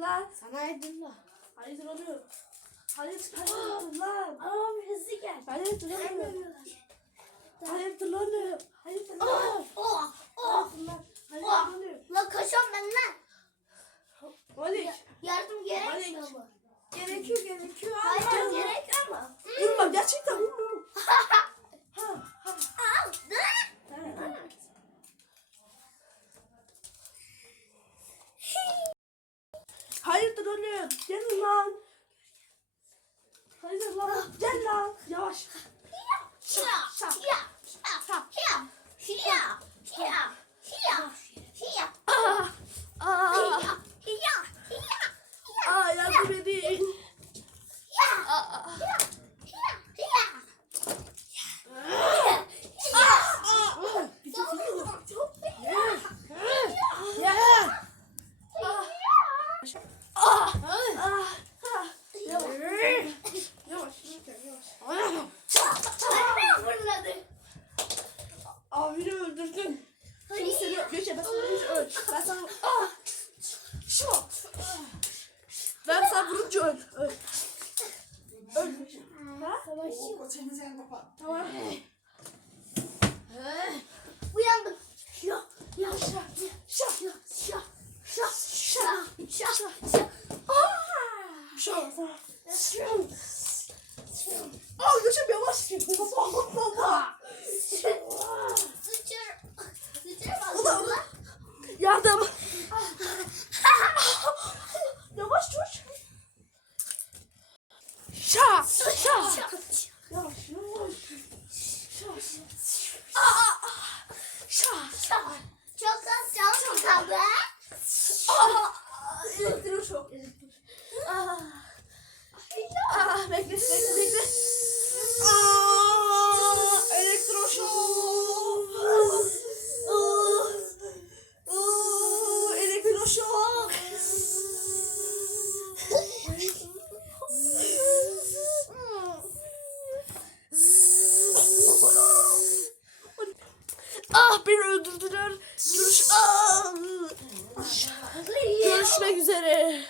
lan? Sana Abdullah. Hayırdır oluyor? Hayırdır hayırdır lan? Abi hızlı gel. Hayırdır oluyor? Hayırdır oluyor? Hayırdır lan? Oh, oh, oh. Hayırdır lan? Oh. Hayırdır oluyor? La kaçıyorum ben lan. Malik. Yardım gerekmiyor mu? Gerekiyor gerekiyor. Hayır Yeah. Öldürdün. Şimdi seni Gökçe ben sana hiç öl. Ben sana... Ah! Şu. Ben sana vurunca öl. Öl. Öl. Ha? Tamam. Uyandım. Şia, Ya şa. Şa. şia, şia, şia, şia, şia, Şa. şia. Şa. Aa Gökçe yavaş. Baba baba. Sıçır, sıçır fazla. Yardım. Yavaş dur. Şa. Ah beni öldürdüler. Görüş. Ah. Görüşmek üzere.